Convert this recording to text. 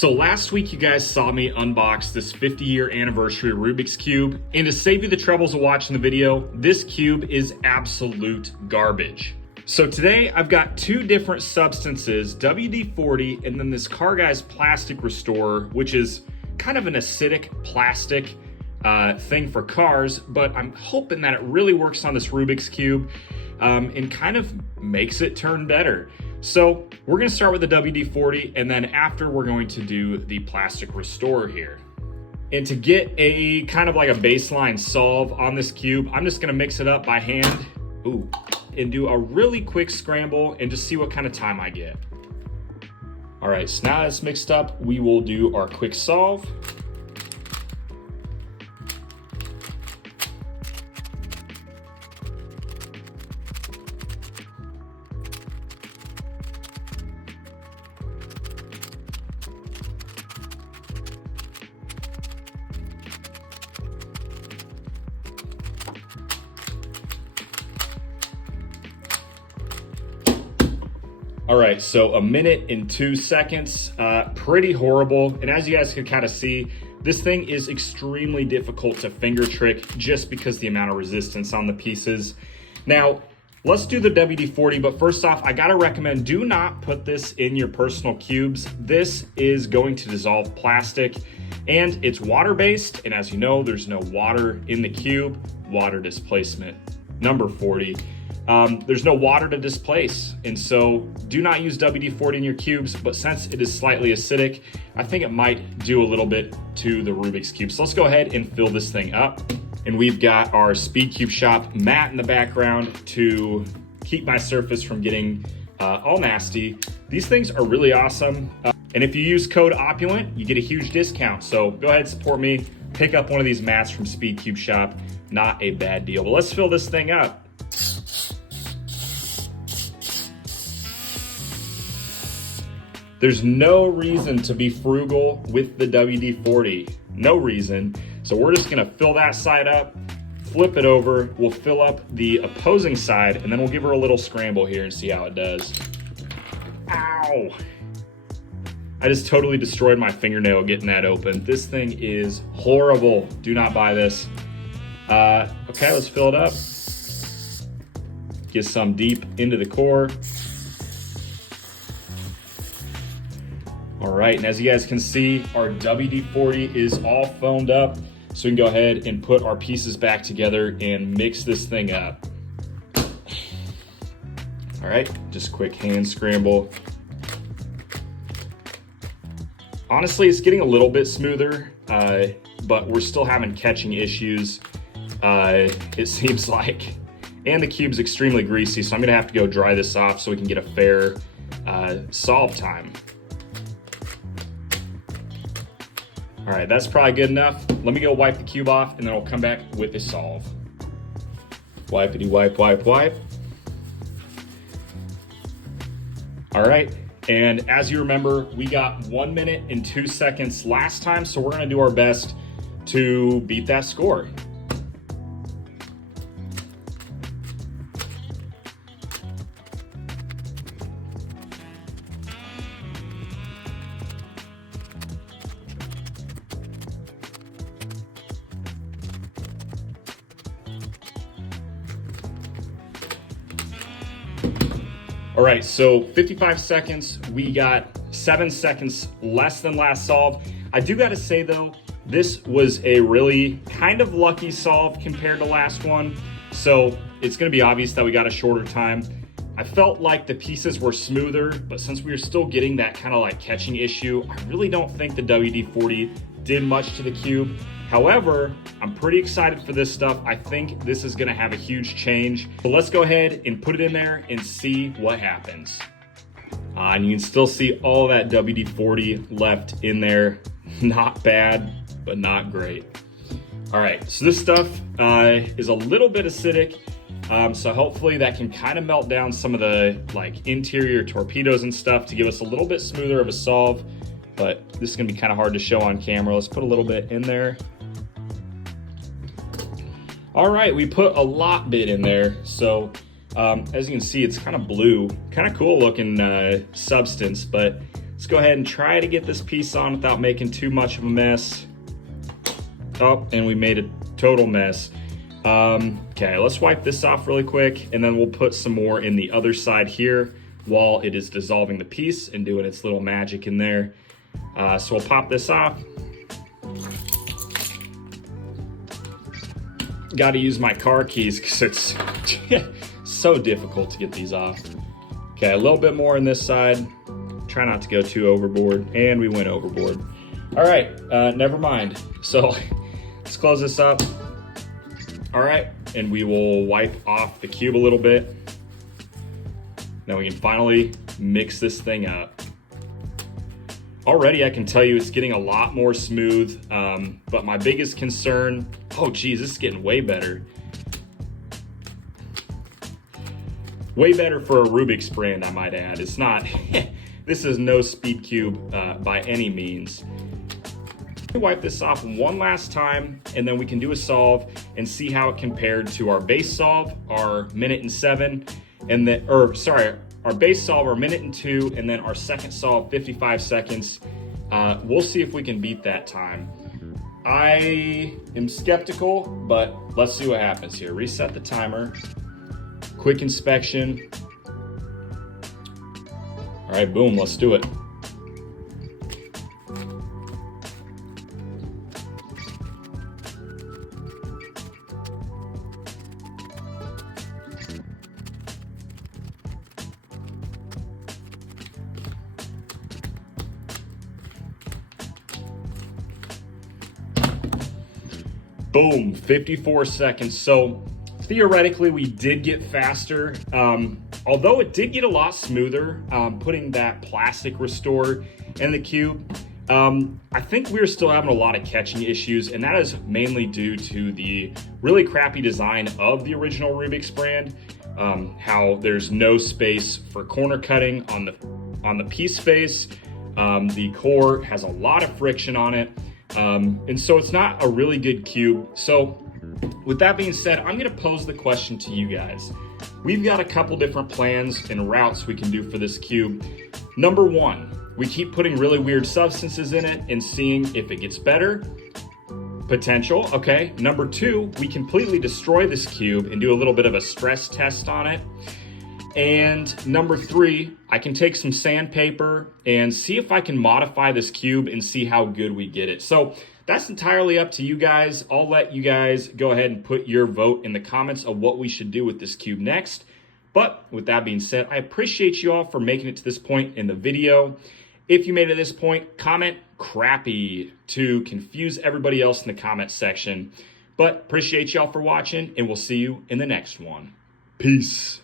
So last week you guys saw me unbox this 50-year anniversary Rubik's Cube, and to save you the troubles of watching the video, this cube is absolute garbage. So today I've got two different substances, WD-40 and then this Car Guys plastic restorer, which is kind of an acidic plastic thing for cars, but I'm hoping that it really works on this Rubik's Cube and kind of makes it turn better. So we're gonna start with the WD-40, and then after we're going to do the plastic restorer here. And to get a kind of like a baseline solve on this cube, I'm just gonna mix it up by hand, and do a really quick scramble and just see what kind of time I get. All right, so now it's mixed up, we will do our quick solve. All right, so 1 minute and 2 seconds, pretty horrible. And as you guys can kind of see, this thing is extremely difficult to finger trick just because the amount of resistance on the pieces. Now, let's do the WD-40, but first off, I gotta recommend, do not put this in your personal cubes. This is going to dissolve plastic, and it's water-based, and as you know, there's no water in the cube. Water displacement, number 40. There's no water to displace, and so do not use WD-40 in your cubes, but since it is slightly acidic, I think it might do a little bit to the Rubik's Cube. So let's go ahead and fill this thing up. And we've got our Speed Cube Shop mat in the background to keep my surface from getting all nasty. These things are really awesome. And if you use code OPULENT, you get a huge discount. So go ahead and support me, pick up one of these mats from Speed Cube Shop. Not a bad deal, but let's fill this thing up. There's no reason to be frugal with the WD-40, no reason. So we're just gonna fill that side up, flip it over, we'll fill up the opposing side, and then we'll give her a little scramble here and see how it does. Ow! I just totally destroyed my fingernail getting that open. This thing is horrible. Do not buy this. Okay, let's fill it up. Get some deep into the core. All right, and as you guys can see, our WD-40 is all foamed up, so we can go ahead and put our pieces back together and mix this thing up. All right, just quick hand scramble. Honestly, it's getting a little bit smoother, but we're still having catching issues, it seems like. And the cube's extremely greasy, so I'm gonna have to go dry this off so we can get a fair solve time. All right, that's probably good enough. Let me go wipe the cube off, and then I'll come back with a solve. Wipety wipe, wipe, wipe. All right, and as you remember, we got 1 minute and 2 seconds last time, so we're gonna do our best to beat that score. All right, so 55 seconds, we got 7 seconds less than last solve. I do gotta say though, this was a really kind of lucky solve compared to last one. So it's gonna be obvious that we got a shorter time. I felt like the pieces were smoother, but since we were still getting that kind of like catching issue, I really don't think the WD-40 did much to the cube. However, I'm pretty excited for this stuff. I think this is gonna have a huge change. So let's go ahead and put it in there and see what happens. And you can still see all that WD-40 left in there. Not bad, but not great. All right, so this stuff is a little bit acidic. So hopefully that can kind of melt down some of the like interior torpedoes and stuff to give us a little bit smoother of a solve. But this is gonna be kind of hard to show on camera. Let's put a little bit in there. All right, we put a lot bit in there. So as you can see, it's kind of blue, kind of cool looking substance, but Let's go ahead and try to get this piece on without making too much of a mess. Oh, and we made a total mess. Okay, let's wipe this off really quick, and then we'll put some more in the other side here while it is dissolving the piece and doing its little magic in there. So we'll pop this off. Got to use my car keys because it's so difficult to get these off. Okay, a little bit more on this side. Try not to go too overboard, and we went overboard. All right, never mind. So let's close this up. All right, and we will wipe off the cube a little bit. Now we can finally mix this thing up. Already I can tell you it's getting a lot more smooth, but my biggest concern, oh geez, this is getting way better. Way better for a Rubik's brand, I might add. It's not, this is no speed cube by any means. Wipe this off one last time, and then we can do a solve and see how it compared to our base solve, our minute and 7, and then, our base solve, our minute and 2, and then our second solve, 55 seconds. We'll see if we can beat that time. I am skeptical, but let's see what happens here. Reset the timer. Quick inspection. All right, boom, let's do it. Boom, 54 seconds. So theoretically, we did get faster. Although it did get a lot smoother, putting that plastic restore in the cube. I think we're still having a lot of catching issues, and that is mainly due to the really crappy design of the original Rubik's brand. How there's no space for corner cutting on the piece face. The core has a lot of friction on it. And so it's not a really good cube. So with that being said, I'm gonna pose the question to you guys. We've got a couple different plans and routes we can do for this cube. Number one, we keep putting really weird substances in it and seeing if it gets better. Potential, okay. Number two, we completely destroy this cube and do a little bit of a stress test on it. And number three, I can take some sandpaper and see if I can modify this cube and see how good we get it. So that's entirely up to you guys. I'll let you guys go ahead and put your vote in the comments of what we should do with this cube next. But with that being said, I appreciate you all for making it to this point in the video. If you made it to this point, comment crappy to confuse everybody else in the comment section. But appreciate y'all for watching, and we'll see you in the next one. Peace.